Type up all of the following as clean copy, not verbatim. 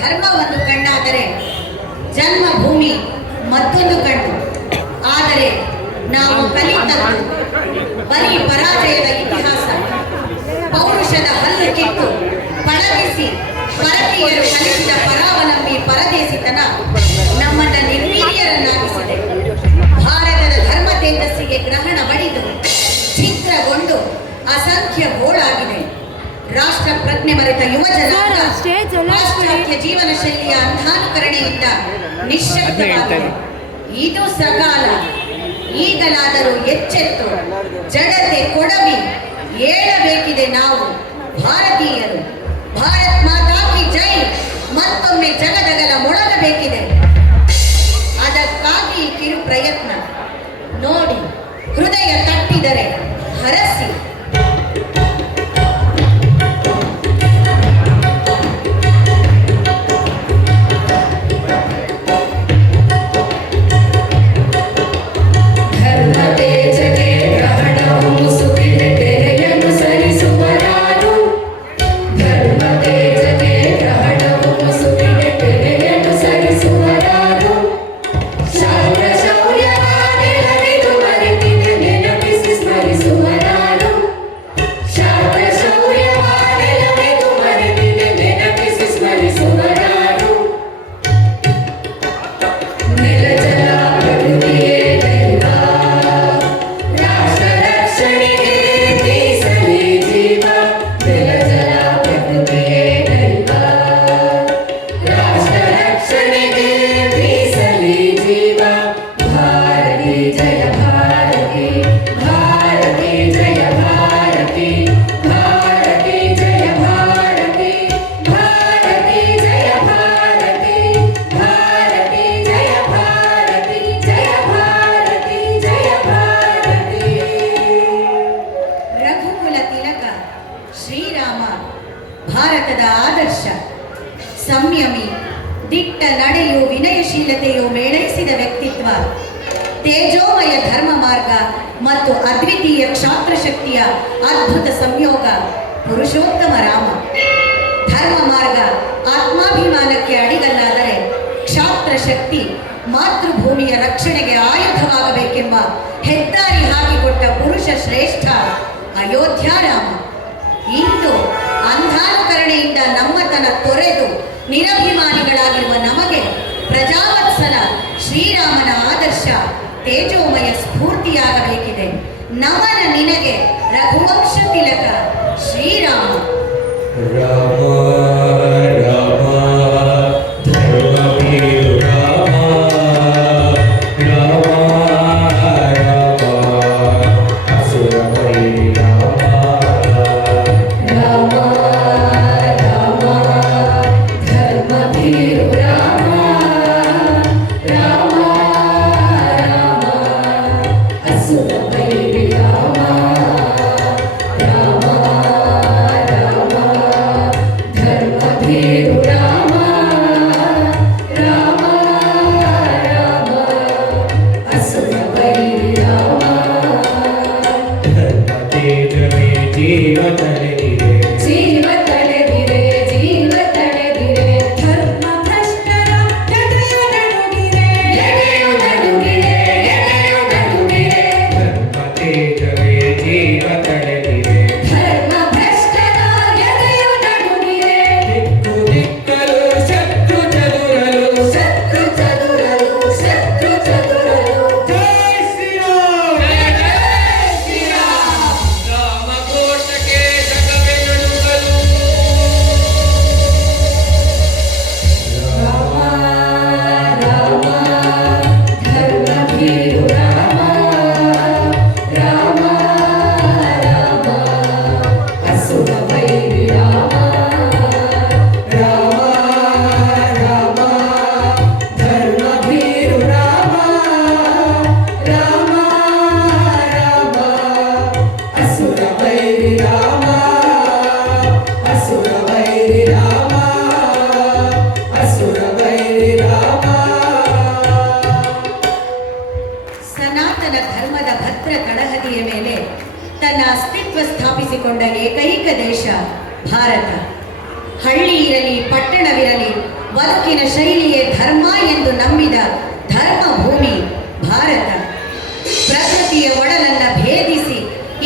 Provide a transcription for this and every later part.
ಧರ್ಮವನ್ನು ಕಣ್ಣಾದರೆ ಜನ್ಮಭೂಮಿ ಮತ್ತೊಂದು ಕಣ್ಣು. ಆದರೆ ನಾವು ಕಲಿತದ್ದು ಬರೀ ಪರಾಜಯದ ಇತಿಹಾಸ. ಪೌರುಷದ ಹಲ್ಲು ಕಿತ್ತು ಪಳಗಿಸಿ ಪರಕೀಯರು ಕಲಿಸಿದ ಪರಾವಲಂಬಿ ಪರದೇಶಿತನ ನಮ್ಮನ್ನ ನಿರ್ವೀರ್ಯರನ್ನಾಗಿಸಿದೆ. ಭಾರತದ ಧರ್ಮ ತೇಜಸ್ಸಿಗೆ ಗ್ರಹಣ ಬಡಿದು ಛಿದ್ರಗೊಂಡು ಅಸಂಖ್ಯ ಗೋಳಾಗಿದೆ. ರಾಷ್ಟ್ರ ಪ್ರಜ್ಞೆ ಮರೆತ ಯುವ ಜನಾಂಗ ಪಾಶ್ಚಾತ್ಯ ಜೀವನ ಶೈಲಿಯ ಅಂಧಾನುಕರಣೆಯಿಂದ ನಿಶ್ಶಬ್ದವಾಗಿದೆ. ಇದು ಸಕಾಲ. ಈಗಲಾದರೂ ಎಚ್ಚೆತ್ತು ಜಡತೆ ಕೊಡವಿ ಏಳಬೇಕಿದೆ ನಾವು ಭಾರತೀಯರು. ಭಾರತ್ ಮಾತಾ ಕಿ ಜೈ ಮತ್ತೊಮ್ಮೆ ಜಗದಗಲ ಮೊಳಗಬೇಕಿದೆ. ಅದಕ್ಕಾಗಿ ಕಿರು ಪ್ರಯತ್ನ ನೋಡಿ. ಹೃದಯ ತಟ್ಟಿದರೆ ಹರಸಿ. ಭಾರತದ ಆದರ್ಶ. ಸಂಯಮಿ, ದಿಟ್ಟ ನಡೆಯು, ವಿನಯಶೀಲತೆಯು ಮೇಳೈಸಿದ ವ್ಯಕ್ತಿತ್ವ, ತೇಜೋಮಯ ಧರ್ಮ ಮಾರ್ಗ ಮತ್ತು ಅದ್ವಿತೀಯ ಕ್ಷಾತ್ರ ಶಕ್ತಿಯ ಅದ್ಭುತ ಸಂಯೋಗ ಪುರುಷೋತ್ತಮ ರಾಮ. ಧರ್ಮ ಮಾರ್ಗ ಆತ್ಮಾಭಿಮಾನಕ್ಕೆ ಅಡಿಗಲ್ಲಾದರೆ ಕ್ಷಾತ್ರ ಶಕ್ತಿ ಮಾತೃಭೂಮಿಯ ರಕ್ಷಣೆಗೆ ಆಯುಧವಾಗಬೇಕೆಂಬ ಹೆದ್ದಾರಿ ಹಾಕಿಕೊಟ್ಟ ಪುರುಷ ಶ್ರೇಷ್ಠ ಅಯೋಧ್ಯಾರಾಮ. ಇಂದು ಅಂಧಾನುಕರಣೆಯಿಂದ ನಮ್ಮತನ ತೊರೆದು ನಿರಭಿಮಾನಿಗಳಾಗಿರುವ ನಮಗೆ ಪ್ರಜಾವತ್ಸಲ ಶ್ರೀರಾಮನ ಆದರ್ಶ ತೇಜೋಮಯ ಸ್ಫೂರ್ತಿಯಾಗಬೇಕಿದೆ. ನಮನ ನಿನಗೆ ರಘುವಂಶ ತಿಲಕ ಶ್ರೀರಾಮ. ರಾಮ ರಾಮ ಧರ್ಮವೀರು ರಾಮ ರಾಮ ರಾಮ ಅಸುರವೈರಿ ರಾಮ ರಾಮ ರಾಮ ಧರ್ಮವೀರು ರಾಮ ರಾಮ ರಾಮ ಅಸುರವೈರಿ ರಾಮ ರಾಮ ರಾಮ ಧರ್ಮವೀರು ರಾಮ ರಾಮ ರಾಮ ಅಸುರವೈರಿ ರಾಮ ಧರ್ಮ ತೇಜವೇ ಜೀವ ತಳೆದಿರೆ ಜೀವ ತಳೆದಿರೆ ಜೀವ ತಳೆದಿರೆ ಧರ್ಮ ಭ್ರಷ್ಟರ ಎದೆಯು ನಡುಗಿದೆ ಎದೆಯು ನಡುಗಿದೆ ಎದೆಯು ನಡುಗಿದೆ ಧರ್ಮ ತೇಜವೇ ಜೀವ ತಳೆದಿರೆ ಧರ್ಮ ಭ್ರಷ್ಟರ ಎದೆಯು ನಡುಗಿದೆ ದಿಕ್ಕು ದಿಕ್ಕಲು ಶತ್ರು ಚದುರಲು ಶತ್ರು ಚದುರಲು ಶತ್ರು ಚದುರಲು ಜೈ ಶ್ರೀರಾಮ್ ಜೈ ಶ್ರೀರಾಮ್ ರಾಮ ಘೋಷಕ್ಕೆ ಜಗವೇ ನಡುಗಲು ರಾಮ ರಾಮ ಧರ್ಮವೀರು ರಾಮ ರಾಮ ರಾಮ ಅಸುರವೈರಿ ರಾಮ ರಾಮ ರಾಮ ಧರ್ಮವೀರು ರಾಮ ರಾಮ ರಾಮ ಅಸುರವೈರಿ ರಾಮ ಅಸುರವೈರಿ ರಾಮ ಅಸುರವೈರಿ ರಾಮ ಸನಾತನ ಧರ್ಮದ ಭದ್ರ ತಳಹದಿಯ ಮೇಲೆ ತನ್ನ ಅಸ್ತಿತ್ವ ಸ್ಥಾಪಿಸಿಕೊಂಡ ಏಕೈಕ ದೇಶ ಭಾರತ. ಹಳ್ಳಿ ಇರಲಿ, ಪಟ್ಟಣವಿರಲಿ, ಬದುಕಿನ ಶೈಲಿಯೇ ಧರ್ಮ ಎಂದು ನಂಬಿದ ಧರ್ಮ ಭೂಮಿ ಭಾರತ. ಪ್ರಕೃತಿಯ ಒಡಲನ್ನು ಭೇದಿಸಿ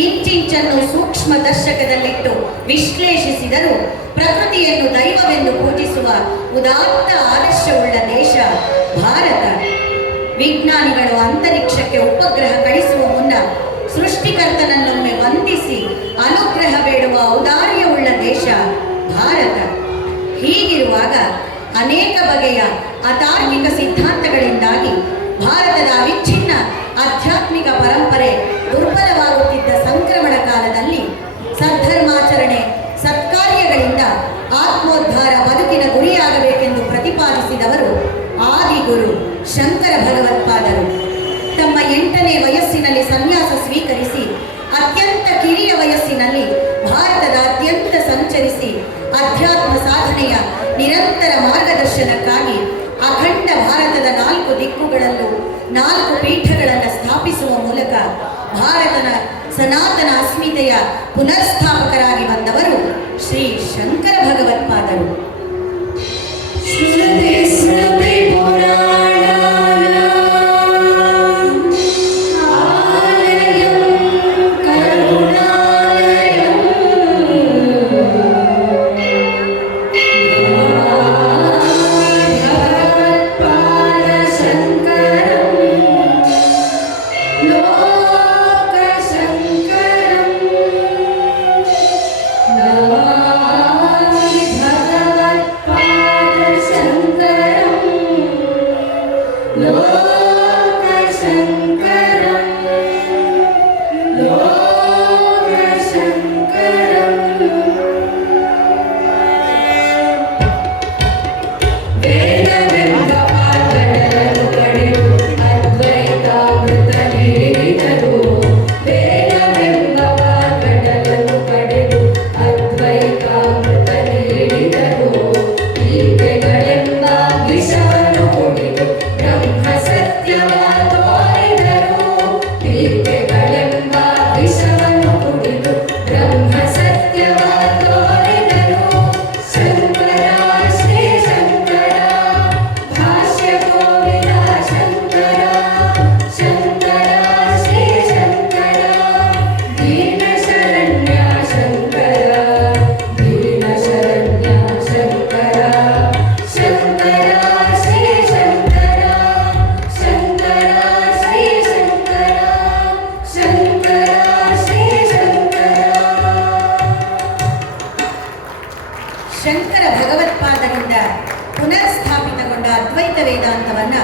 ಇಂಚಿಂಚನ್ನು ಸೂಕ್ಷ್ಮ ದರ್ಶಕದಲ್ಲಿಟ್ಟು ವಿಶ್ಲೇಷಿಸಿದರೂ ಪ್ರಕೃತಿಯನ್ನು ದೈವವೆಂದು ಪೂಜಿಸುವ ಉದಾತ್ತ ಆದರ್ಶವುಳ್ಳ ದೇಶ ಭಾರತ. ವಿಜ್ಞಾನಿಗಳು ಅಂತರಿಕ್ಷಕ್ಕೆ ಉಪಗ್ರಹ ಕಳಿಸುವ ಮುನ್ನ ಸೃಷ್ಟಿಕರ್ತನನ್ನೊಮ್ಮೆ ವಂದಿಸಿ ಅನುಗ್ರಹ ಬೇಡುವ ಔದಾರ್ಯವುಳ್ಳ ದೇಶ ಭಾರತ. ಹೀಗಿರುವಾಗ ಅನೇಕ ಬಗೆಯ ಅತಾರ್ಕಿಕ ಸಿದ್ಧಾಂತಗಳಿಂದಾಗಿ ಭಾರತದ ಅವಿಚ್ಛಿನ್ನ ಆಧ್ಯಾತ್ಮಿಕ ಪರಂಪರೆ ದುರ್ಬಲವಾಗುತ್ತಿದ್ದ ಸಂಕ್ರಮಣ ಕಾಲದಲ್ಲಿ ಸದ್ಧರ್ಮಾಚರಣೆ ಸತ್ಕಾರ್ಯಗಳಿಂದ ಆತ್ಮೋದ್ಧಾರ ಬದುಕಿನ ಗುರಿಯಾಗಬೇಕೆಂದು ಪ್ರತಿಪಾದಿಸಿದವರು ಆದಿಗುರು ಶಂಕರ ಭಗವತ್ಪಾದರು. ತಮ್ಮ 8ನೇ ವಯಸ್ಸಿನಲ್ಲಿ ಸನ್ಯಾಸ ಸ್ವೀಕರಿಸಿ ಅತ್ಯಂತ ಕಿರಿಯ ವಯಸ್ಸಿನಲ್ಲಿ ಭಾರತದಾದ್ಯಂತ ಸಂಚರಿಸಿ ಅಧ್ಯಾತ್ಮ ಸಾಧನೆಯ ನಿರಂತರ ಮಾರ್ಗದರ್ಶನಕ್ಕಾಗಿ ಅಖಂಡ ಭಾರತದ 4 ದಿಕ್ಕುಗಳಲ್ಲೂ 4 ಪೀಠಗಳನ್ನು ಸ್ಥಾಪಿಸುವ ಮೂಲಕ ಭಾರತದ ಸನಾತನ ಅಸ್ಮಿತೆಯ ಪುನರ್ಸ್ಥಾಪಕರಾಗಿ ಬಂದವರು ಶ್ರೀ ಶಂಕರ ಭಗವತ್ಪಾದರು. ಶ್ರುತಿ ಸ್ಮೃತಿ ಶಂಕರ ಭಗವತ್ಪಾದರಿಂದ ಪುನರ್ಸ್ಥಾಪಿತಗೊಂಡ ಅದ್ವೈತ ವೇದಾಂತವನ್ನು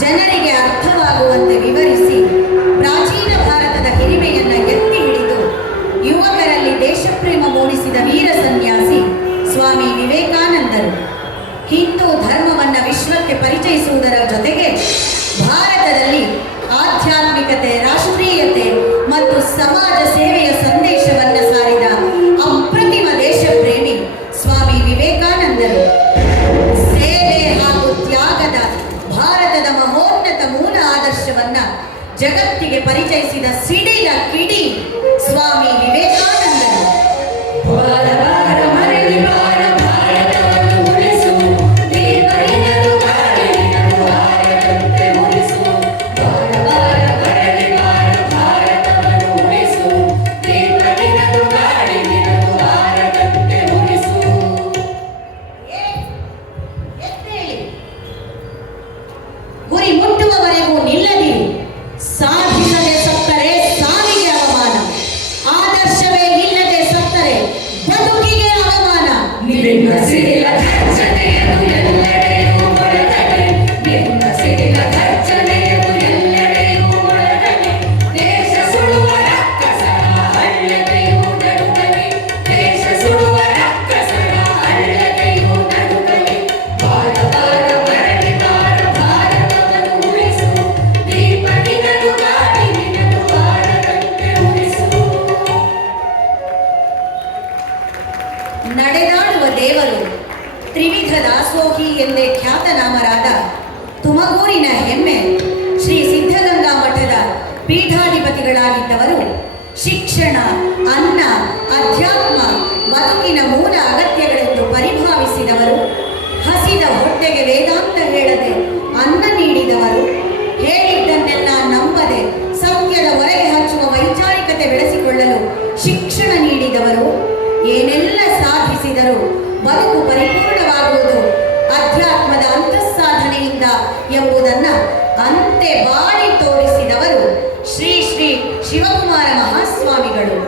ಜನರಿಗೆ ಅರ್ಥವಾಗುವಂತೆ ವಿವರಿಸಿ ಪ್ರಾಚೀನ ಭಾರತದ ಹಿರಿಮೆಯನ್ನು ಎತ್ತಿ ಹಿಡಿದು ಯುವಕರಲ್ಲಿ ದೇಶಪ್ರೇಮ ಮೂಡಿಸಿದ ವೀರ ಸನ್ಯಾಸಿ ಸ್ವಾಮಿ ವಿವೇಕಾನಂದರು. ಹಿಂದೂ ಧರ್ಮವನ್ನು ವಿಶ್ವಕ್ಕೆ ಪರಿಚಯಿಸುವುದರ ಜೊತೆಗೆ ಭಾರತದಲ್ಲಿ ಆಧ್ಯಾತ್ಮಿಕತೆ, ರಾಷ್ಟ್ರೀಯತೆ ಮತ್ತು ಸಮಾಜ ಸೇವೆಯ ಸಂದೇಶವನ್ನು ಸಾರಿದ ಅಪ್ರತಿಮ ದೇಶಪ್ರೇಮಿ ಸ್ವಾಮಿ ವಿವೇಕಾನಂದರು. ಸೇವೆ ಹಾಗೂ ತ್ಯಾಗದ ಭಾರತದ ಮಹೋನ್ನತ ಮೂಲ ಆದರ್ಶವನ್ನ ಜಗತ್ತಿಗೆ ಪರಿಚಯಿಸಿದ ಸಿಡಿಲ ಕಿಡಿ ಸ್ವಾಮಿ ವಿವೇಕಾನಂದರು. ಗುರಿ ಮುಟ್ಟುವವರೆಗೂ ನಿಲ್ಲದಿರಿ. ಸಾಧಿಸದೆ ಸತ್ತರೆ ಸಾವಿಗೆ ಅವಮಾನ. ಆದರ್ಶವೇ ಇಲ್ಲದೆ ಸತ್ತರೆ ಬದುಕಿಗೆ ಅವಮಾನ. ನಿನ್ನ ಸಿಡಿಲ ಘರ್ಜನೆಯದು ಎಲ್ಲೆಡೆಯೂ ಮೊಳಗನೆ, ನಿನ್ನ ಸಿಡಿಲ ಘರ್ಜನೆಯದು ಎಲ್ಲೆಡೆಯೂ ಮೊಳಗನೆ. ದೇಶ ಸುಡುವ ರಕ್ಕಸರ ಹಳ್ಳೆಗೆಯೂ ನಡುಗನೆ, ದೇಶ ಸುಡುವ ರಕ್ಕಸರ ಹಳ್ಳೆಗೆಯೂ ನಡುಗನೆ. ಬಾರ ಬಾರ ಮರಳಿ ಬಾರ ಭಾರತವನ್ನು ಉಳಿಸು, ದೀಪ ನಿನದು ಗಾಳಿ ನಿನದು ಬಾರದಂತೆ ಉಳಿಸು. ನಡೆದಾಡುವ ದೇವರು ತ್ರಿವಿಧ ದಾಸೋಹಿ ಎಂದೇ ಖ್ಯಾತನಾಮರಾದ ತುಮಕೂರಿನ ಹೆಮ್ಮೆ ಶ್ರೀ ಸಿದ್ಧಗಂಗಾ ಮಠದ ಪೀಠಾಧಿಪತಿಗಳಾಗಿದ್ದವರು ಶಿಕ್ಷಣ, ಅನ್ನ, ಅಧ್ಯಾತ್ಮ ಬದುಕಿನ ಮೂಲ ಅಗತ್ಯಗಳೆಂದು ಪರಿಭಾವಿಸಿದವರು ಹಸಿದ ಹೊಟ್ಟೆಗೆ ವೇದಾಂತ ಹೇಳದೆ ಅನ್ನ ನೀಡಿದವರು, ಹೇಳಿದ್ದನ್ನೆಲ್ಲ ನಂಬದೆ ಸತ್ಯದ ಹೊರಗೆ ಹಚ್ಚುವ ವೈಚಾರಿಕತೆ ಬೆಳೆಸಿಕೊಳ್ಳಲು ಶಿಕ್ಷಣ ನೀಡಿದವರು, ಏನೆಲ್ಲ ಸಾಧಿಸಿದರೂ ಬದುಕು ಪರಿಪೂರ್ಣವಾಗುವುದು ಅಧ್ಯಾತ್ಮದ ಅಂತಃಸಾಧನೆಯಿಂದ ಎಂಬುದನ್ನು ಅಂತೆ ಬಾಳಿ ತೋರಿಸಿದವರು ಶ್ರೀ ಶ್ರೀ ಶಿವಕುಮಾರ ಮಹಾಸ್ವಾಮಿಗಳು.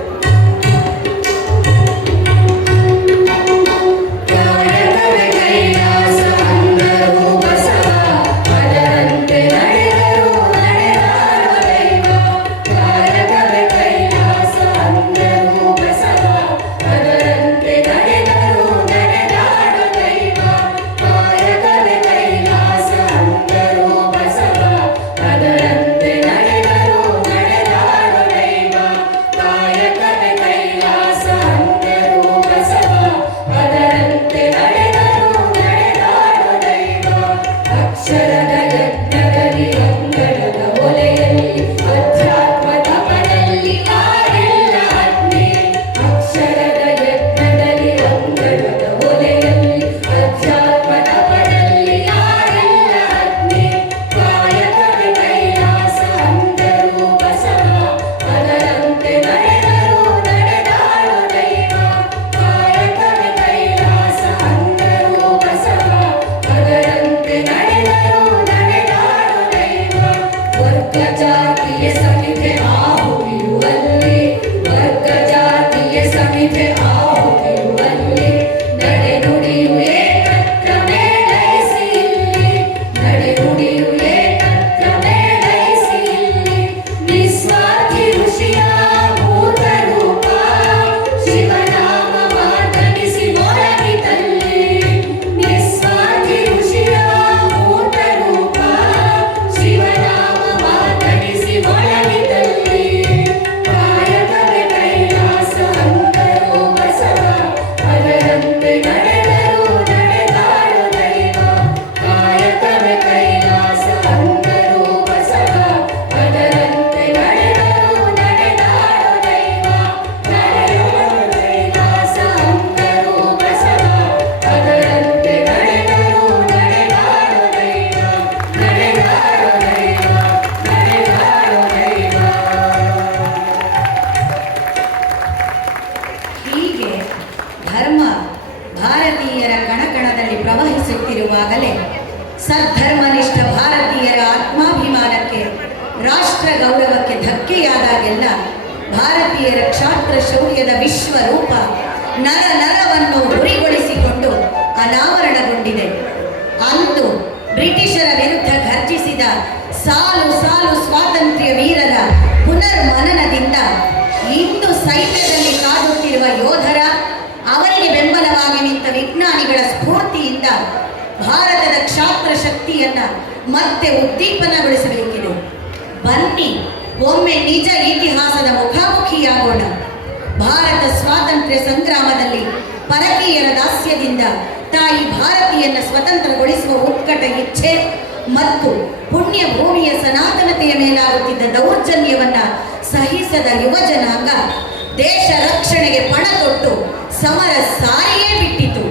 ಪ್ರವಹಿಸುತ್ತಿರುವಾಗಲೇ ಸದ್ಧರ್ಮನಿಷ್ಠ ಭಾರತೀಯರ ಆತ್ಮಾಭಿಮಾನಕ್ಕೆ, ರಾಷ್ಟ್ರ ಗೌರವಕ್ಕೆ ಧಕ್ಕೆಯಾದಾಗೆಲ್ಲ ಭಾರತೀಯರ ಕ್ಷಾತ್ರ ಶೌರ್ಯದ ವಿಶ್ವರೂಪ ನರ ನರವನ್ನು ಹುರಿಗೊಳಿಸಿಕೊಂಡು ಅನಾವರಣಗೊಂಡಿದೆ. ಅಂದು ಬ್ರಿಟಿಷರ ವಿರುದ್ಧ ಘರ್ಜಿಸಿದ ಸಾಲು ಸಾಲು ಸ್ವಾತಂತ್ರ್ಯ ವೀರರ ಪುನರ್ಮನನದಿಂದ ಇಂದು ಸೈನ್ಯದಲ್ಲಿ ಕಾದುತ್ತಿರುವ ಯೋಧರ, ಅವರಿಗೆ ಬೆಂಬಲವಾಗಿ ನಿಂತ ವಿಜ್ಞಾನಿಗಳ ಸ್ಫೂರ್ತಿಯಿಂದ ಭಾರತದ ಕ್ಷಾತ್ರ ಶಕ್ತಿಯನ್ನ ಮತ್ತೆ ಉದ್ದೀಪನಗೊಳಿಸಬೇಕಿದೆ. ಬನ್ನಿ ಒಮ್ಮೆ ನಿಜ ಇತಿಹಾಸದ ಮುಖಾಮುಖಿಯಾಗೋಣ. ಭಾರತ ಸ್ವಾತಂತ್ರ್ಯ ಸಂಗ್ರಾಮದಲ್ಲಿ ಪರಕೀಯರ ದಾಸ್ಯದಿಂದ ತಾಯಿ ಭಾರತೀಯನ್ನ ಸ್ವತಂತ್ರಗೊಳಿಸುವ ಉತ್ಕಟ ಇಚ್ಛೆ ಮತ್ತು ಪುಣ್ಯ ಭೂಮಿಯ ಸನಾತನತೆಯ ಮೇಲಾಗುತ್ತಿದ್ದ ದೌರ್ಜನ್ಯವನ್ನ ಸಹಿಸದ ಯುವ ಜನಾಂಗ ದೇಶ ರಕ್ಷಣೆಗೆ ಪಣ ತೊಟ್ಟು ಸಮರ ಸಾರಿಯೇ ಬಿಟ್ಟಿತು.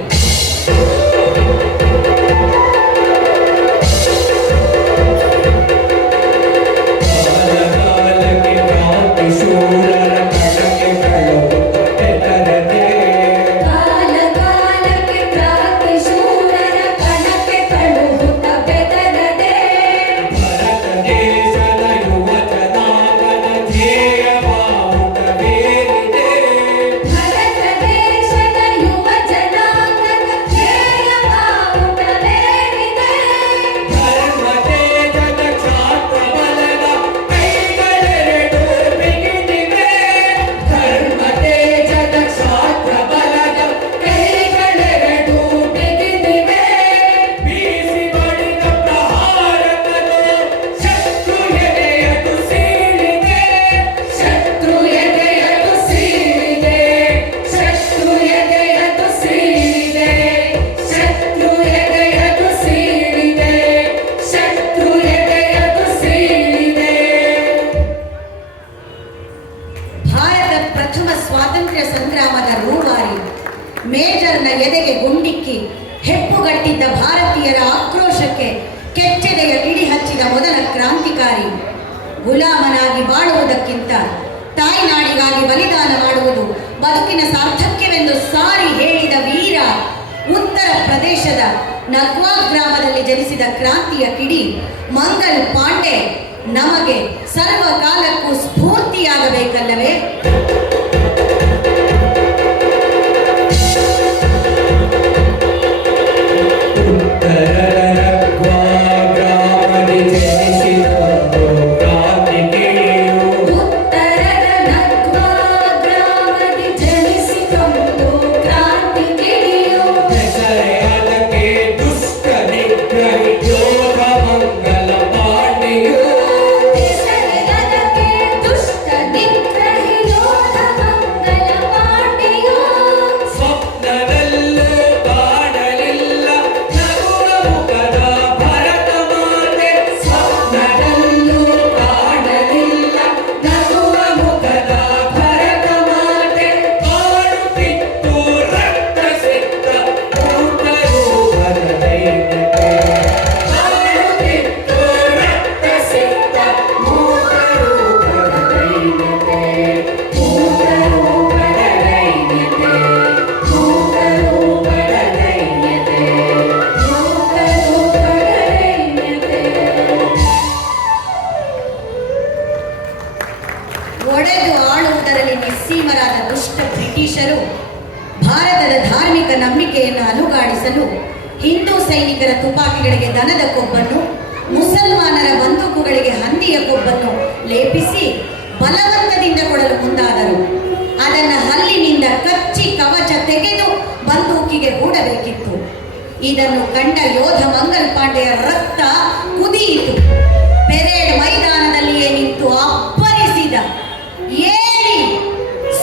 ಮೇಜರ್ನ ಎದೆಗೆ ಗುಂಡಿಕ್ಕಿ ಹೆಪ್ಪುಗಟ್ಟಿದ್ದ ಭಾರತೀಯರ ಆಕ್ರೋಶಕ್ಕೆ ಕೆಚ್ಚೆದೆಯ ಕಿಡಿ ಹಚ್ಚಿದ ಮೊದಲ ಕ್ರಾಂತಿಕಾರಿ. ಗುಲಾಮನಾಗಿ ಬಾಳುವುದಕ್ಕಿಂತ ತಾಯ್ನಾಡಿಗಾಗಿ ಬಲಿದಾನ ಮಾಡುವುದು ಬದುಕಿನ ಸಾರ್ಥಕ್ಯವೆಂದು ಸಾರಿ ಹೇಳಿದ ವೀರ. ಉತ್ತರ ಪ್ರದೇಶದ ನಗ್ವಾ ಗ್ರಾಮದಲ್ಲಿ ಜನಿಸಿದ ಕ್ರಾಂತಿಯ ಕಿಡಿ ಮಂಗಲ್ ಪಾಂಡೆ ನಮಗೆ ಸರ್ವಕಾಲಕ್ಕೂ ಸ್ಫೂರ್ತಿಯಾಗಬೇಕಲ್ಲವೇ? ಒಡೆದು ಆಳುವುದರಲ್ಲಿ ನಿಸ್ಸೀಮರಾದ ದುಷ್ಟ ಬ್ರಿಟಿಷರು ಭಾರತದ ಧಾರ್ಮಿಕ ನಂಬಿಕೆಯನ್ನು ಅಲುಗಾಡಿಸಲು ಹಿಂದೂ ಸೈನಿಕರ ತುಪಾಕಿಗಳಿಗೆ ದನದ ಕೊಬ್ಬನ್ನು, ಮುಸಲ್ಮಾನರ ಬಂದೂಕುಗಳಿಗೆ ಹಂದಿಯ ಕೊಬ್ಬನ್ನು ಲೇಪಿಸಿ ಬಲವಂತದಿಂದ ಕೊಡಲು ಮುಂದಾದರು. ಅದನ್ನು ಹಲ್ಲಿನಿಂದ ಕಚ್ಚಿ ಕವಚ ತೆಗೆದು ಬಂದೂಕಿಗೆ ಹೂಡಬೇಕಿತ್ತು. ಇದನ್ನು ಕಂಡ ಯೋಧ ಮಂಗಲ್ ಪಾಂಡೆಯ ರಕ್ತ ಕುದಿಯಿತು. ಪೆರೇಡ್ ಮೈದಾನದಲ್ಲಿಯೇ ನಿಂತು ಅಪ್ಪರಿಸಿದ, ಏಳಿ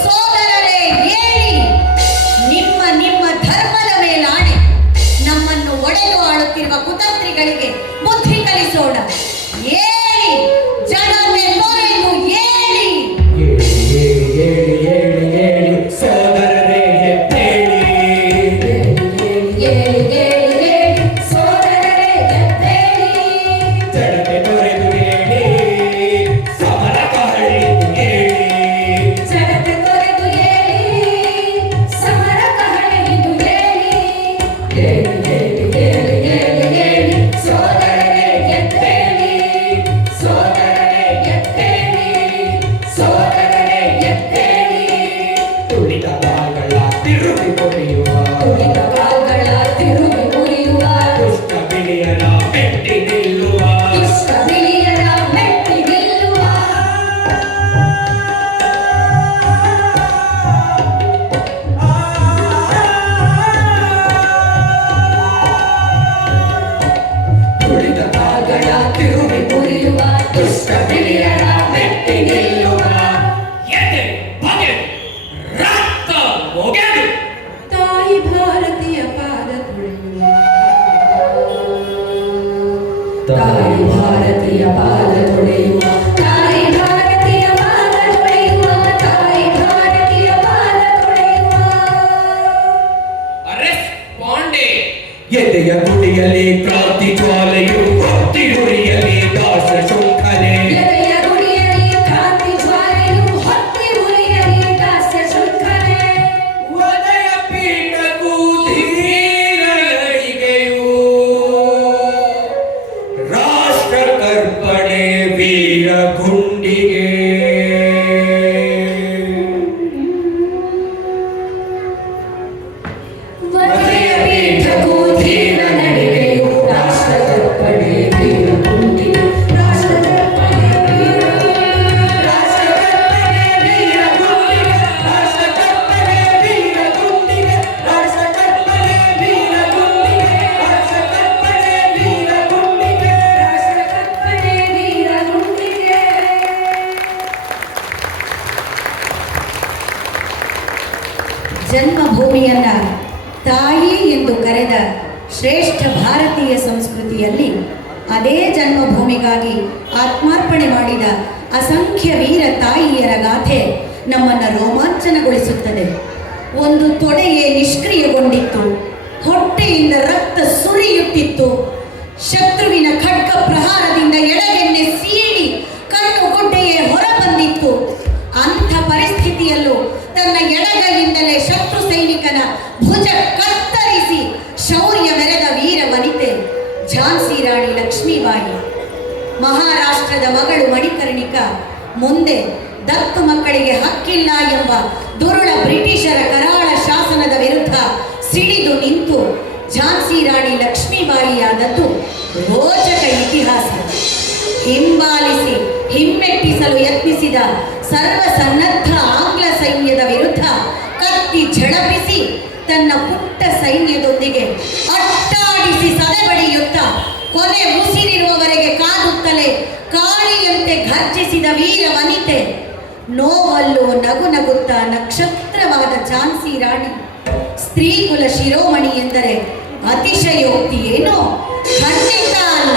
ಸೋದರರೇ ಏಳಿ, ನಿಮ್ಮ ನಿಮ್ಮ ಧರ್ಮದ ಮೇಲಾಣೆ, ನಮ್ಮನ್ನು ಒಡೆದು ಆಳುತ್ತಿರುವ ಕುತಂತ್ರಿಗಳಿಗೆ ಬುದ್ಧಿ ಕಲಿಸೋಣ. ಏಳಿ ಜನತೆ ತೊರೆದು ಏಳಿ. ಸೋದರರೇ ಎದ್ದೇಳಿ, ಸೋದರರೇ ಎದ್ದೇಳಿ, ಜಡತೆ ತೊರೆದು ಏಳಿ, ಸಮರ ಕಹಳೆದು ಏಳಿ, ಜಡತೆ ತೊರೆದು ಏಳಿ, ಸಮರ ಕಹಳೆದು ಏಳಿ. ಸೋದರರೇ ಎದ್ದೇಳಿ, ಸೋದರರೇ ಎದ್ದೇಳಿ, ಸೋದರರೇ ಎದ್ದೇಳಿ. ತುಳಿದ ಬಾಗಳ ತಿರುಗಿ ಕೊರೆಯುವ, ತುಳಿದ ಕಾಲ್ಗಳ ತಿರುಗಿ ಮುರಿಯುವ, ದುಷ್ಟ ಬಿಳಿಯರ ಮೆಟ್ಟಿ ನಿಲ್ಲುವ, ದುಷ್ಟ ಬಿಳಿಯರ ಮೆಟ್ಟಿ ನಿಲ್ಲುವ. ತುಳಿದ ಬಾಗಳ ತಿರುಗಿ ಮುರಿಯುವ, ದುಷ್ಟ ಬಿಳಿಯರ ಮೆಟ್ಟಿ ನಿಲ್ಲುವ. ಎದೆ ಬಗೆ ರಕ್ತ ಒಗೆದು ತಾಯಿ ಭಾರತೀಯ ಪಾದ ತುಳಿಯುವ, ತಾಯಿ ಭಾರತೀಯ ಪಾದ ತೊಳೆಯುವ, ತಾಯಿ ಭಾರತೀಯ ಪಾದ ತೊಳೆಯುವ, ತಾಯಿ ಭಾರತೀಯ ಪಾದ ತೊಳೆಯುವ. ಅರೆಸ್ಟ್ ಪಾಂಡೆ. ಎದೆಯ ಗುಡಿಯಲ್ಲಿ ಕ್ರಾಂತಿ ಜ್ವಾಲೆಯು ಹೊತ್ತಿ ಉರಿಯಲಿ ದಾಸ ಶೃಂಖಲೆ. ಎದೆಯ ಗುಡಿಯಲ್ಲಿ ಕ್ರಾಂತಿ ಜ್ವಾಲೆಯು ಹೊತ್ತಿ ಉರಿಯಲಿ ದಾಸ್ಯ ಶೃಂಖಲೆ. ಉದಯ ಪೀಠಕ್ಕೂ ಧೀರಗಳಿಗೆಯೂ ರಾಷ್ಟ್ರ ಕರ್ಪಣೆ ವೀರ ಗುಂಡಿಗೆ. ವಧೆಯ ಪೀಠಕ್ಕೂ ಧೀರ ನಡಿಗೆಯು ರಾಷ್ಟ್ರ ಕರ್ಪಣೆ ವೀರ ಗುಂಡಿಗೆ. ರಾಷ್ಟ್ರ ಕರ್ಪಣೆ ವೀರ ಗುಂಡಿಗೆ. ರಾಷ್ಟ್ರ ಕರ್ಪಣೆ ವೀರ ಗುಂಡಿಗೆ. ರಾಷ್ಟ್ರ ಕರ್ಪಣೆ ವೀರ ಗುಂಡಿಗೆ. ರಾಷ್ಟ್ರ ಕರ್ಪಣೆ ವೀರ ಗುಂಡಿಗೆ. ರಾಷ್ಟ್ರ ಕರ್ಪಣೆ ವೀರ ಗುಂಡಿಗೆ. ರಾಷ್ಟ್ರ ಕರ್ಪಣೆ ವೀರ ಗುಂಡಿಗೆ. ಜನ್ಮಭೂಮಿಯನ್ನ ತಾಯಿ ಎಂದು ಕರೆದ ಶ್ರೇಷ್ಠ ಭಾರತೀಯ ಸಂಸ್ಕೃತಿಯಲ್ಲಿ ಅದೇ ಜನ್ಮಭೂಮಿಗಾಗಿ ಆತ್ಮಾರ್ಪಣೆ ಮಾಡಿದ ಅಸಂಖ್ಯ ವೀರ ತಾಯಿಯರ ಗಾಥೆ ನಮ್ಮನ್ನು ರೋಮಾಂಚನಗೊಳಿಸುತ್ತದೆ. ಒಂದು ತೊಡೆಯೇ ನಿಷ್ಕ್ರಿಯಗೊಂಡಿತ್ತು, ಹೊಟ್ಟೆಯಿಂದ ರಕ್ತ ಸುರಿಯುತ್ತಿತ್ತು. ಶತ್ರುವಿನ ಖಡ್ಗ ಪ್ರಹಾರದಿಂದ ಎಡಗೆನ್ನೆ ಸೀಳಿ ಕಣ್ಣುಗುಡ್ಡೆಯೇ ಹೊರಬಂದಿತ್ತು. ಅಂಥ ಪರಿಸ್ಥಿತಿಯಲ್ಲೂ ತನ್ನ ಎಡಗೈಯಿಂದಲೇ ಶತ್ರು ಸೈನಿಕನ ಭುಜ ಕತ್ತರಿಸಿ ಶೌರ್ಯ ಮೆರೆದ ವೀರ ವನಿತೆ ಝಾನ್ಸಿ ರಾಣಿ ಲಕ್ಷ್ಮೀಬಾಯಿ. ಮಹಾರಾಷ್ಟ್ರದ ಮಗಳು ಮಣಿಕರ್ಣಿಕಾ ಮುಂದೆ ದತ್ತು ಮಕ್ಕಳಿಗೆ ಹಕ್ಕಿಲ್ಲ ಎಂಬ ದುರುಳ ಬ್ರಿಟಿಷರ ಕರಾಳ ಶಾಸನದ ವಿರುದ್ಧ ಸಿಡಿದು ನಿಂತು ಝಾನ್ಸಿ ರಾಣಿ ಲಕ್ಷ್ಮೀಬಾಯಿಯಾದದ್ದು ರೋಚಕ ಇತಿಹಾಸ. ಹಿಂಬಾಲಿಸಿ ಹಿಮ್ಮೆಟ್ಟಿಸಲು ಯತ್ನಿಸಿದ ಸರ್ವಸನ್ನದ್ಧ ಆಂಗ್ಲ ಸೈನ್ಯದ ವಿರುದ್ಧ ಕತ್ತಿ ಝಳಪಿಸಿ ತನ್ನ ಪುಟ್ಟ ಸೈನ್ಯದೊಂದಿಗೆ ಅಟ್ಟಾಡಿಸಿ ಸದೆಬಡಿಯುತ್ತ ಕೊನೆ ಉಸಿರಿರುವವರೆಗೆ ಕಾದುತ್ತಲೇ ಕಾಳಿಯಂತೆ ಘರ್ಜಿಸಿದ ವೀರ ವನಿತೆ, ನೋವಲ್ಲೂ ನಗು ನಗುತ್ತ ನಕ್ಷತ್ರವಾದ ಝಾನ್ಸಿ ರಾಣಿ. ಸ್ತ್ರೀಕುಲ ಶಿರೋಮಣಿ ಎಂದರೆ ಅತಿಶಯೋಕ್ತಿ ಏನೋ? ಖಂಡಿತ ಅಲ್ಲ.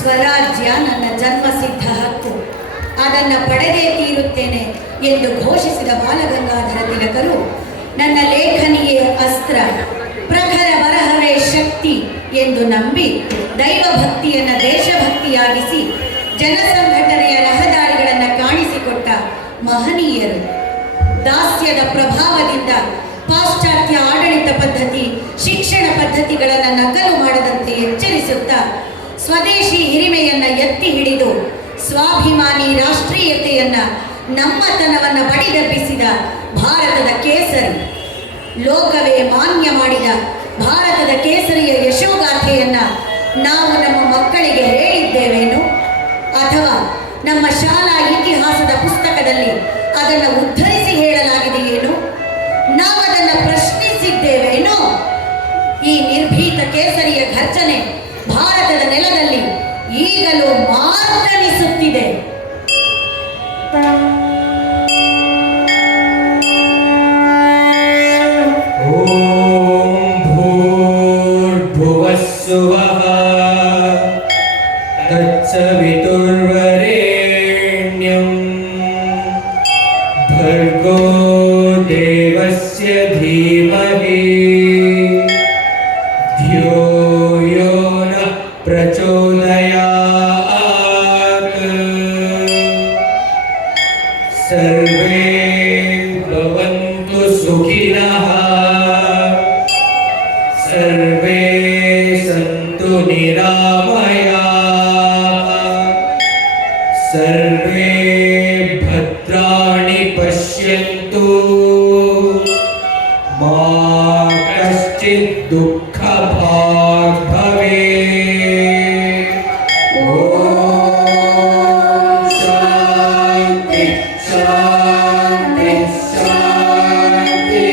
ಸ್ವರಾಜ್ಯ ನನ್ನ ಜನ್ಮಸಿದ್ಧ ಹಕ್ಕು, ಅದನ್ನು ಪಡೆದೇ ತೀರುತ್ತೇನೆ ಎಂದು ಘೋಷಿಸಿದ ಬಾಲಗಂಗಾಧರ ತಿಲಕರು ನನ್ನ ಲೇಖನಿಯೇ ಅಸ್ತ್ರ, ಪ್ರಖರ ಬರಹವೇ ಶಕ್ತಿ ಎಂದು ನಂಬಿ ದೈವಭಕ್ತಿಯನ್ನು ದೇಶಭಕ್ತಿಯಾಗಿಸಿ ಜನಸಂಘಟನೆಯ ರಹದಾರಿಗಳನ್ನು ಕಾಣಿಸಿಕೊಟ್ಟ ಮಹನೀಯರು. ದಾಸ್ಯದ ಪ್ರಭಾವದಿಂದ ಪಾಶ್ಚಾತ್ಯ ಆಡಳಿತ ಪದ್ಧತಿ, ಶಿಕ್ಷಣ ಪದ್ಧತಿಗಳನ್ನು ನಕಲು ಮಾಡದಂತೆ ಎಚ್ಚರಿಸುತ್ತಾ ಸ್ವದೇಶಿ ಹಿರಿಮೆಯನ್ನು ಎತ್ತಿ ಹಿಡಿದು ಸ್ವಾಭಿಮಾನಿ ರಾಷ್ಟ್ರೀಯತೆಯನ್ನ ನಮ್ಮತನವನ್ನ ಬಡಿದೆಬ್ಬಿಸಿದ ಭಾರತದ ಕೇಸರಿ, ಲೋಕವೇ ಮಾನ್ಯ ಮಾಡಿದ ಭಾರತದ ಕೇಸರಿಯ ಯಶೋಗಾಥೆಯನ್ನ ನಾವು ನಮ್ಮ ಮಕ್ಕಳಿಗೆ ಹೇಳಿದ್ದೇವೇನು? ಅಥವಾ ನಮ್ಮ ಶಾಲಾ ಇತಿಹಾಸದ ಪುಸ್ತಕದಲ್ಲಿ ಅದನ್ನು ಉದ್ಧರಿಸಿ ಹೇಳಲಾಗಿದೆಯೇನು? ನಾವು ಅದನ್ನು ಪ್ರಶ್ನಿಸಿದ್ದೇವೇನೋ? ಈ ನಿರ್ಭೀತ ಕೇಸರಿಯ ಘರ್ಜನೆ ಭಾರತದ ನೆಲದಲ್ಲಿ ಈಗಲೂ ಮಾರ್ದನಿಸುತ್ತಿದೆ. ಓಂ ಭೂರ್ಭುವಸ್ಸುವಃ ತತ್ಸವಿತುರ್ವರೆಣ್ಯಂ ಭರ್ಗೋ ದೇವಸ್ಯ ಧೀಮಹಿ ಧಿಯೋ ಯೋ ನಃ ಪ್ರಚೋದಯಾತ್. ಸರ್ವೇ ಭವಂತು ಸುಖಿನಃ, ಸರ್ವೇ ಸಂತು ನಿರಾಮಯಾಃ, ಸರ್ವೇ ಭದ್ರಾಣಿ ಪಶ್ಯಂತು, ಮಾ ಕಶ್ಚಿತ್ ದುಃಖ ಭಾಗ್ ಭವೇತ್. ಓಂ ಶಾಂತಿ ಶಾಂತಿ ಶಾಂತಿ.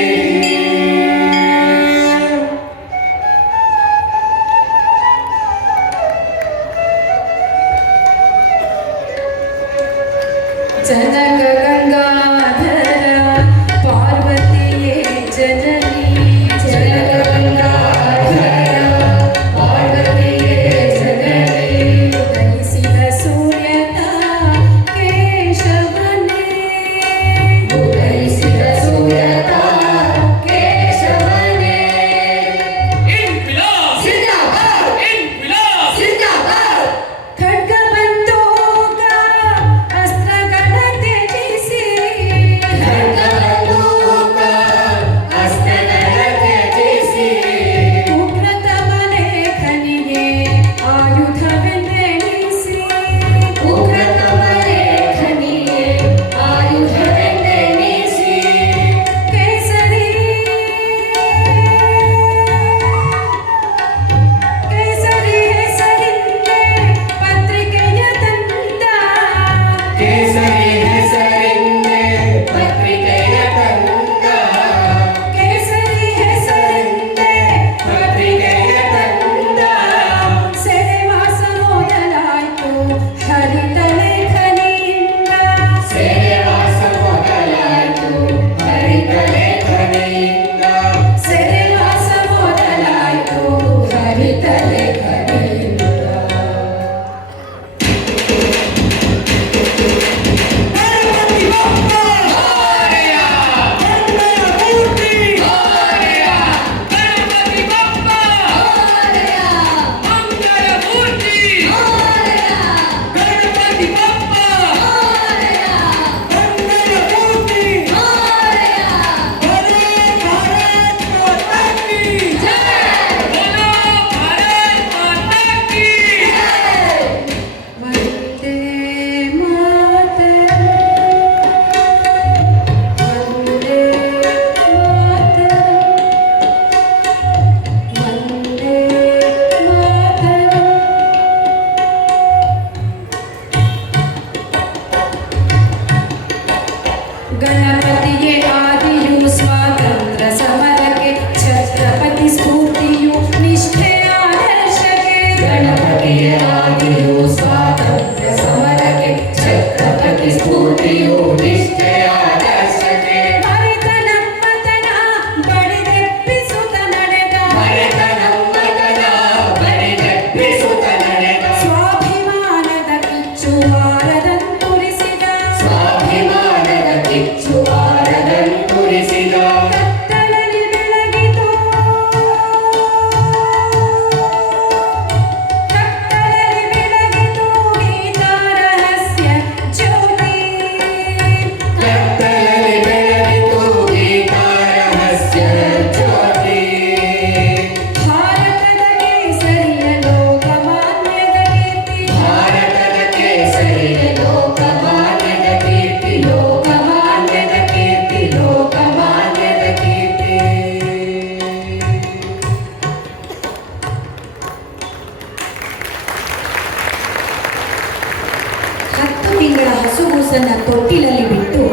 ತಿಂಗಳ ಹಸುಗೂಸನ್ನ ತೊಟ್ಟಿಲಲ್ಲಿ ಬಿಟ್ಟು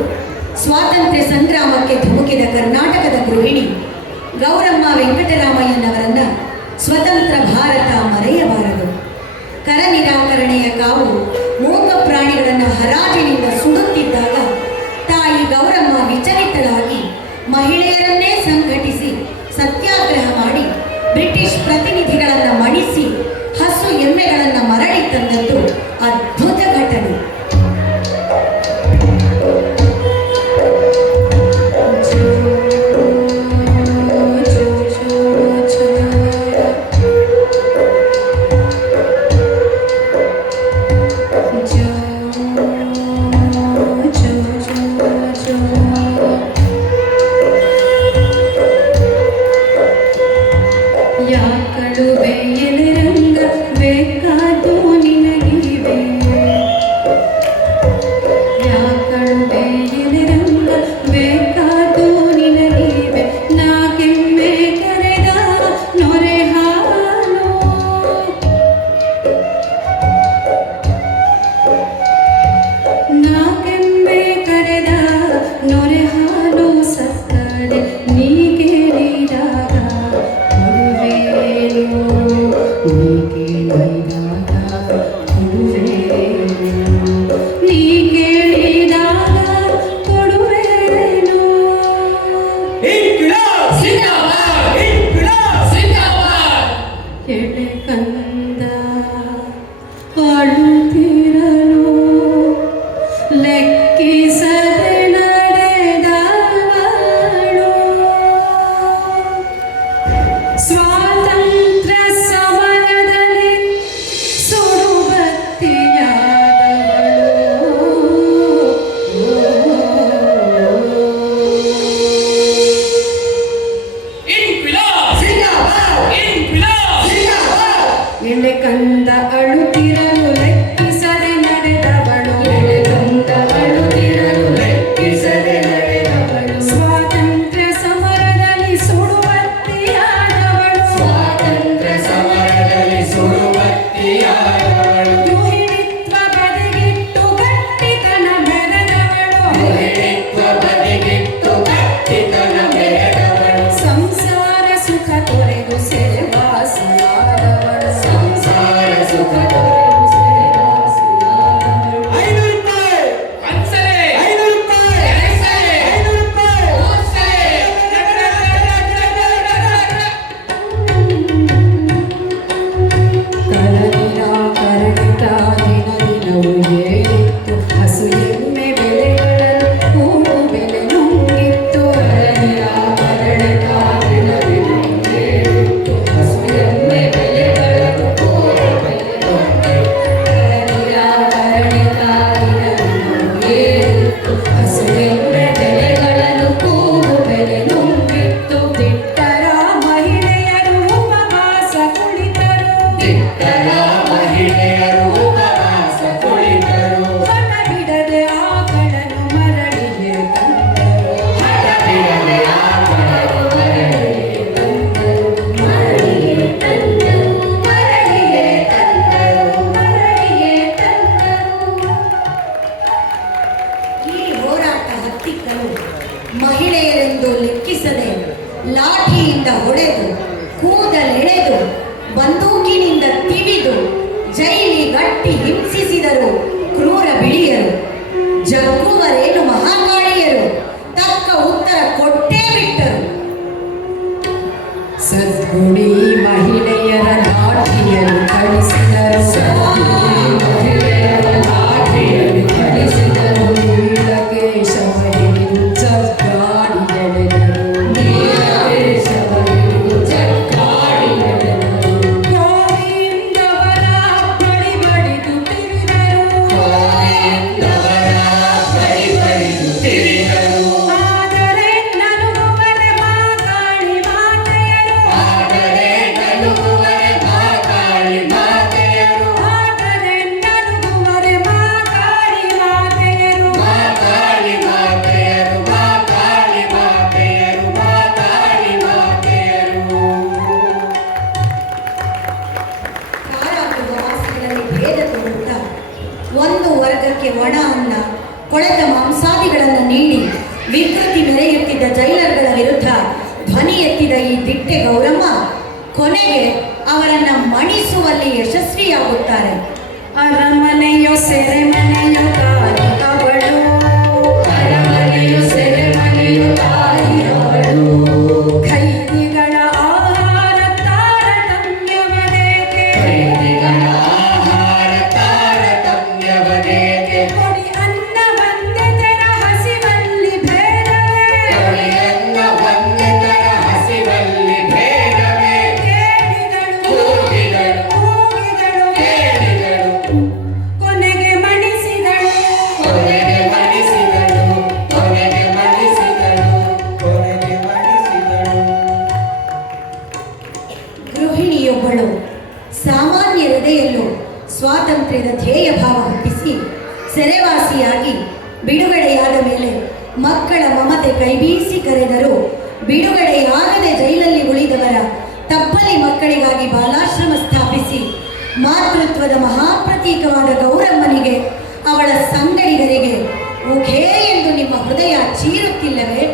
ಸ್ವಾತಂತ್ರ್ಯ ಸಂಗ್ರಾಮಕ್ಕೆ ಧುಮುಕಿದ ಕರ್ನಾಟಕದ ಗೃಹಿಣಿ ಗೌರಮ್ಮ ವೆಂಕಟರಾಮಯ್ಯನವರನ್ನ ಸ್ವತಂತ್ರ ಭಾರತ ಮರೆಯಬಾರದು. ಕರ ನಿರಾಕರಣೆಯ ಕಾವು ಮೂಕ ಪ್ರಾಣಿಗಳನ್ನು ಹರಾಜಿನಿಂದ ಸುಡುತ್ತಿದ್ದಾಗ ತಾಯಿ ಗೌರಮ್ಮ ವಿಚಲಿತಳಾಗಿ ಮಹಿಳೆಯರನ್ನೇ ಸಂಘಟಿಸಿ ಸತ್ಯಾಗ್ರಹ ಮಾಡಿ ಬ್ರಿಟಿಷ್ ಪ್ರತಿನಿಧಿಗಳನ್ನು ಮಣಿಸಿ ಹಸು ಎಮ್ಮೆಗಳನ್ನು ಮರಳಿ ತಂದದ್ದು ಅದ್ಭುತ ಘಟನೆ. ಮಹಿಳೆಯರೆಂದು ಲೆಕ್ಕಿಸದೆ ಲಾಠಿಯಿಂದ ಹೊಡೆದು ಕೂದಲೆಳೆದು ಬಂದೂಕಿನಿಂದ ತಿವಿದು ಜೈಲಿಗಟ್ಟಿ ಹಿಂಸಿಸಿದರು ಕ್ರೂರ ಬಿಳಿಯರು. ಜಗ್ಗುವರೇನು ಮಹಾಕಾಳಿಯರು, ತಕ್ಕ ಉತ್ತರ ಕೊಟ್ಟೇ ಬಿಟ್ಟರು. ಸದ್ಗುಣಿ ಮಹಿಳೆಯರ ಲಾಠಿಯನ್ನು ಕಳಿಸಿದರು, ಅದಕ್ಕೆ ಒಣ ಅನ್ನ, ಕೊಳೆತ ಮಾಂಸಾದಿಗಳನ್ನು ನೀಡಿ ವಿಕೃತಿ ಮೆರೆಯುತ್ತಿದ್ದ ಜೈಲರ್ಗಳ ವಿರುದ್ಧ ಧ್ವನಿ ಎತ್ತಿದ ಈ ದಿಟ್ಟೆ ಗೌರಮ್ಮ ಕೊನೆಗೆ ಅವರನ್ನ ಮಣಿಸುವಲ್ಲಿ ಯಶಸ್ವಿಯಾಗುತ್ತಾರೆ. ಅರಮನೆಯೋ ಸೆರೆಮನೆಯೋ ತಾಯಿ ಅವಳು, ಅರಮನೆಯೋ ಸೆರೆಮನೆಯೋ ತಾಯಿ ಅವಳು. ಖೈದಿಗಳ ಆಹಾರ ತಾರತಮ್ಯವನೇಕೆ, ಖೈದಿಗಳ ಆಹಾರ ತಾರತಮ್ಯವನೇಕೆ, ಕೊಡಿ ಅನ್ನವಂದಿತರ ಹಸಿವಲ್ಲಿ ಭೇದವೇ, ಕೊಡಿಯನ್ನ ವಂದಿತರ ಹಸಿವಲ್ಲಿ ಭೇದವೇ, ಕೇಳಿದಳು ಕೂಗಿದಳು ಕೂಗಿದಳು, ಕೇಳಿದಳು, ಕೊನೆಗೆ ಮಣಿಸಿದಳು. ಕೊನೆಗೆ ಮಣಿಸಿದಳು, ಕೊನೆಗೆ ಮಣಿಸಿದಳು, ಕೊನೆಗೆ ಮಣಿಸಿದಳು. ಗೃಹಿಣಿಯೊಬ್ಬಳು ಸಾಮಾನ್ಯ ಹೃದಯಲ್ಲೂ ಸ್ವಾತಂತ್ರ್ಯದ ಧ್ಯೇಯ ಭಾವ ಹುಟ್ಟಿಸಿ ಸೆರೆವಾಸಿಯಾಗಿ ಬಿಡುಗಡೆಯಾದ ಮೇಲೆ ಮಕ್ಕಳ ಮಮತೆ ಕೈಬೀಸಿ ಕರೆದರೂ ಬಿಡುಗಡೆಯಾಗದೆ ಜೈಲಲ್ಲಿ ಉಳಿದವರ ತಪ್ಪಲಿ ಮಕ್ಕಳಿಗಾಗಿ ಬಾಲಾಶ್ರಮ ಸ್ಥಾಪಿಸಿ ಮಾತೃತ್ವದ ಮಹಾಪ್ರತೀಕವಾದ ಗೌರಮ್ಮನಿಗೆ ಅವಳ ಸಂಗಡಿಗರಿಗೆ ಉಘೇ ಎಂದು ನಿಮ್ಮ ಹೃದಯ ಚೀರುತ್ತಿಲ್ಲವೇ?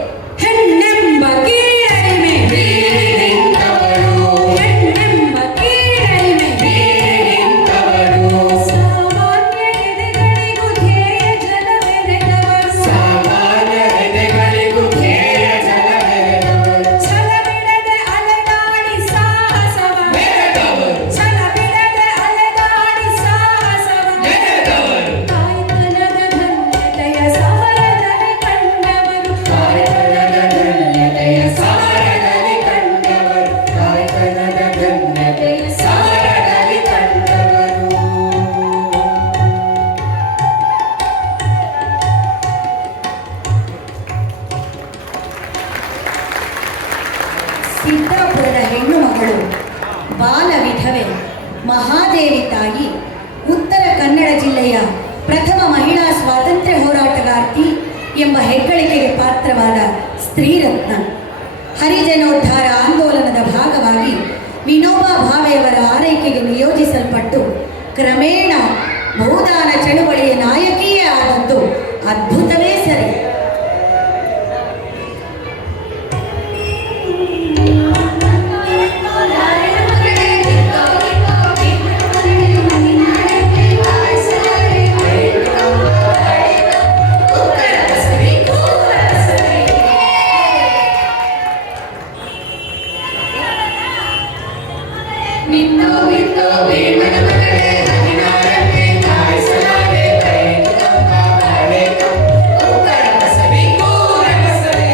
ಹೆಣ್ಣೆಂಬ ಕೀಳರಿಮೆ, ಬೀರಿನಿಂತವಳು, ಹೆಣ್ಣೆಂಬ ಕೀಳರಿಮೆ, ಬೀರಿನಿಂತವಳು, ಸಾಮಾನ್ಯ ಎದೆಗಳಿಗೂ ಧ್ಯೇಯ ಜಲವೆರೆದವರು, ಸಾಮಾನ್ಯ ಎದೆಗಳಿಗೂ ಧ್ಯೇಯ ಜಲವೆರೆದವಳು, ಛಲಬಿಡದೆ ಅಲೆದಾಡಿ ಸಾಹಸವ ಮೆರೆದವಳು, ಛಲಬಿಡದೆ ಅಲೆದಾಡಿ ಸಾಹಸವ ಮೆರೆದವಳು, ತಾಯ್ತನದ ಧನ್ಯತೆಯ ಸಾರದಲ್ಲಿ ಕಂಡವರು, ತಾಯ್ತನದ ಧನ್ಯತೆಯ ಸಾರದಲ್ಲಿ ಕಂಡವರು, ತಾಯ್ತನದ ಧನ್ಯತೆಯ ಸಾರದಲ್ಲಿ ಕಂಡವರು. ಸಿದ್ದಾಪುರದ ಹೆಣ್ಣು ಮಗಳು ಬಾಲ ವಿಧವೆ ಮಹಾದೇವಿ ತಾಯಿ ಉತ್ತರ ಕನ್ನಡ ಜಿಲ್ಲೆಯ ಪ್ರಥಮ ಮಹಿಳಾ ಸ್ವಾತಂತ್ರ್ಯ ಹೋರಾಟಗಾರ್ತಿ ಎಂಬ ಹೆಗ್ಗಳಿಕೆಗೆ ಪಾತ್ರವಾದ ಸ್ತ್ರೀರತ್ನ. ಹರಿಜನೋದ್ಧಾರ ಆಂದೋಲನದ ಭಾಗವಾಗಿ ವಿನೋಬಾ ಭಾವೆಯವರ ಆರೈಕೆಗೆ ನಿಯೋಜಿಸಲ್ಪಟ್ಟು ಕ್ರಮೇಣ ಬಹುದಾನ ಚಳುವಳಿಯ ನಾಯಕಿಯೇ ಆದದ್ದು ಅದ್ಭುತವೇ ಸರಿ. ನಿನ್ನೋ ನಿನ್ನೋ ಭೀಮನ ಮಗಳೇ ಹದಿನಾರಕ್ಕೆ ಕಾಯಿಸಲಾರೆ ಕೈದು ಕಂಬ ಬಾಳೆ ಉತ್ತರ ಬಸವಿ ಕೂರ ಬಸವೇ.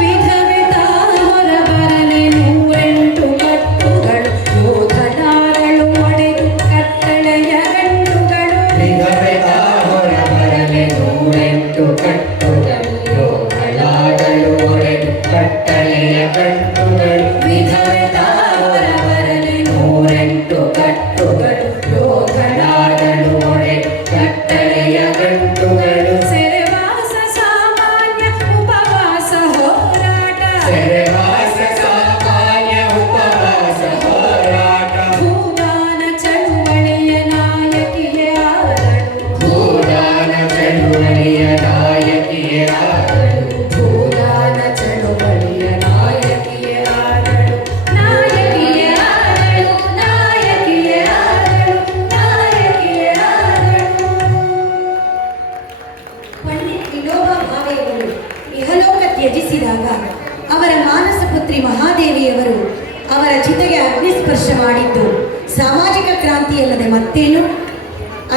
ವಿಧವಿತ ಹೊರಬರಲೆ 108 ಕಟ್ಟುಗಳು, ಯೋಧನಾರಳು ಒಡೆದು ಕಟ್ಟಳೆಯ ಗಂಟುಗಳು, ವಿಧವೆದ ಹೊರಬರಲೆ 108 ಕಟ್ಟುಗಳು, ಯೋಧಳಾದಳು ಒಡೆದು ಕಟ್ಟಳೆಯ ಗಂಟುಗಳು. ವಿಧವೆದ ಹೊರಬರಲೆ 108 ಕಟ್ಟುಗಳು, ಯೋಧಳಾದಳು ಒಡೆದು ಕಟ್ಟಳೆಯ ಗಂಟುಗಳು. ಸೆರೆವಾಸ ಸಾಮಾನ್ಯ ಉಪವಾಸ ಹೋರಾಟ, ಸೆರೆವಾಸ ಸಾಮಾನ್ಯ ಉಪವಾಸ ಹೋರಾಟ, ಭೂದಾನ ಚಳುವಳಿಯ ನಾಯಕಿಯೇ ಆದಳು, ಭೂದಾನ ಚಳುವಳಿಯ ನಾಯಕಿಯೇ ಆದಳು, ಭೂದಾನ ಚಳುವಳಿಯ ನಾಯಕಿಯೇ ಆದಳು, ನಾಯಕಿಯೇ ಆದಳು, ನಾಯಕಿಯೇ ಆದಳು, ನಾಯಕಿಯೇ ಆದಳು. ಪಂಡಿತ್ ವಿನೋಬಾ ಭಾವೆಯವರು ಇಹಲೋಕ ತ್ಯಜಿಸಿದಾಗ ಅವರ ಮಾನಸ ಪುತ್ರಿ ಮಹಾದೇವಿಯವರು ಅವರ ಚಿತೆಗೆ ಅಗ್ನಿಸ್ಪರ್ಶ ಮಾಡಿದ್ದು ಸಾಮಾಜಿಕ ಕ್ರಾಂತಿಯಲ್ಲದೆ ಮತ್ತೇನು?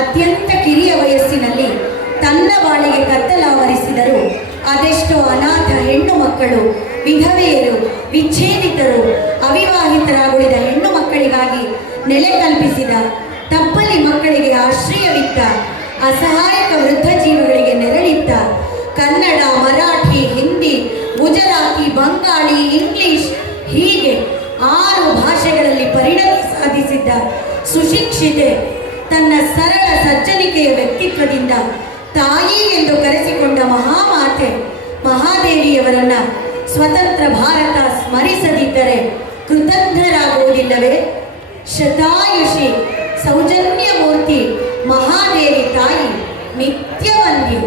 ಅತ್ಯಂತ ಕಿರಿಯ ವಯಸ್ಸಿನಲ್ಲಿ ತನ್ನ ಬಾಳಿಗೆ ಕತ್ತಲಾವರಿಸಿದರು ಅದೆಷ್ಟೋ ಅನಾಥ ಹೆಣ್ಣು ಮಕ್ಕಳು ಮಕ್ಕಳು, ವಿಧವೆಯರು, ವಿಚ್ಛೇದಿತರು, ಅವಿವಾಹಿತರಾಗುಳಿದ ಹೆಣ್ಣು ಮಕ್ಕಳಿಗಾಗಿ ನೆಲೆ ಕಲ್ಪಿಸಿದ, ತಪ್ಪಲಿ ಮಕ್ಕಳಿಗೆ ಆಶ್ರಯವಿತ್ತ, ಅಸಹಾಯಕ ವೃದ್ಧ ಜೀವಗಳಿಗೆ ನೆರಳಿತ್ತ, ಕನ್ನಡ, ಮರಾಠಿ, ಹಿಂದಿ, ಗುಜರಾತಿ, ಬಂಗಾಳಿ, ಇಂಗ್ಲಿಷ್ ಹೀಗೆ 6 ಭಾಷೆಗಳಲ್ಲಿ ಪರಿಣತಿ ಸಾಧಿಸಿದ್ದ ಸುಶಿಕ್ಷಿತೆ ತನ್ನ ಸರಳ ಸಜ್ಜನಿಕೆಯ ವ್ಯಕ್ತಿತ್ವದಿಂದ ತಾಯಿ ಎಂದು ಕರೆಸಿಕೊಂಡ ಮಹಾಮಾತೆ ಮಹಾದೇವಿಯವರನ್ನ ಸ್ವತಂತ್ರ ಭಾರತ ಸ್ಮರಿಸದಿದ್ದರೆ ಕೃತಜ್ಞರಾಗುವುದಿಲ್ಲವೇ? ಶತಾಯುಷಿ ಸೌಜನ್ಯ ಮೂರ್ತಿ ಮಹಾದೇವಿ ತಾಯಿ ನಿತ್ಯವಂದ್ಯೆ.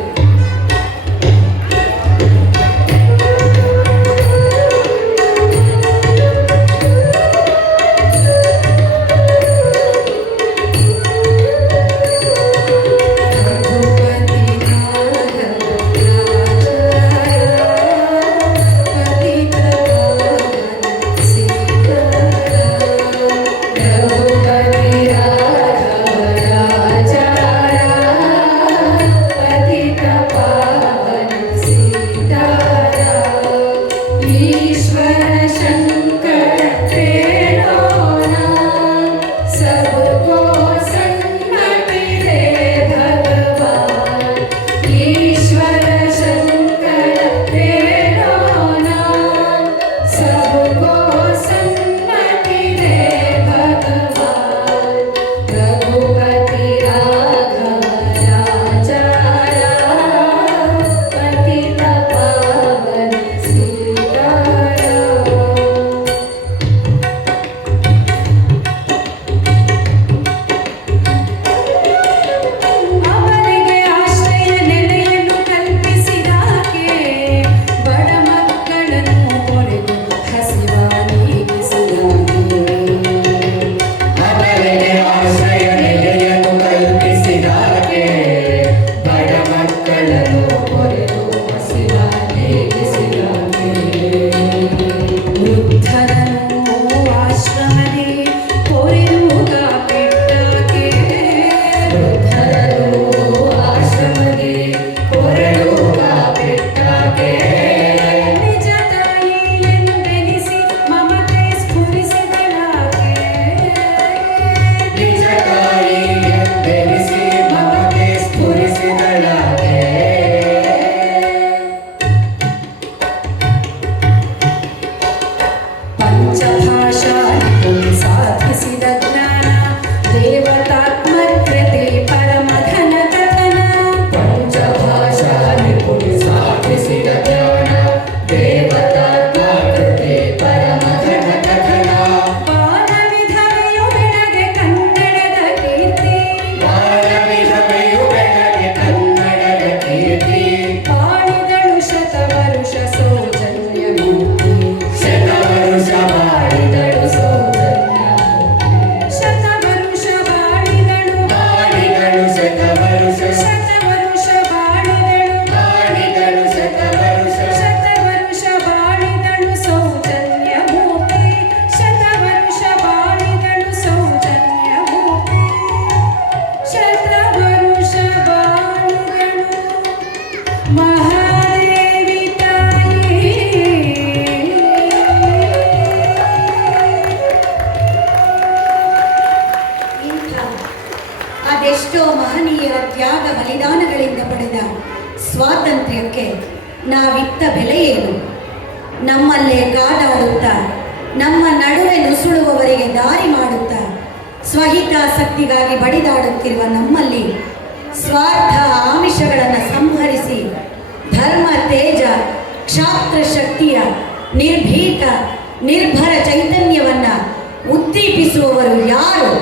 ಅದೆಷ್ಟೋ ಮಹನೀಯರ ತ್ಯಾಗ ಬಲಿದಾನಗಳಿಂದ ಪಡೆದ ಸ್ವಾತಂತ್ರ್ಯಕ್ಕೆ ನಾವಿತ್ತ ಬೆಲೆ ಏನು? ನಮ್ಮಲ್ಲೇ ಕಾದಾಡುತ್ತಾ, ನಮ್ಮ ನಡುವೆ ನುಸುಳುವವರಿಗೆ ದಾರಿ ಮಾಡುತ್ತಾ, ಸ್ವಹಿತಾಸಕ್ತಿಗಾಗಿ ಬಡಿದಾಡುತ್ತಿರುವ ನಮ್ಮಲ್ಲಿ ಸ್ವಾರ್ಥ ಆಮಿಷಗಳನ್ನು ಸಂಹರಿಸಿ ಧರ್ಮ ತೇಜ ಕ್ಷಾತ್ರ ಶಕ್ತಿಯ ನಿರ್ಭೀತ ನಿರ್ಭರ ಚೈತನ್ಯವನ್ನು ಉದ್ದೀಪಿಸುವವರು ಯಾರು?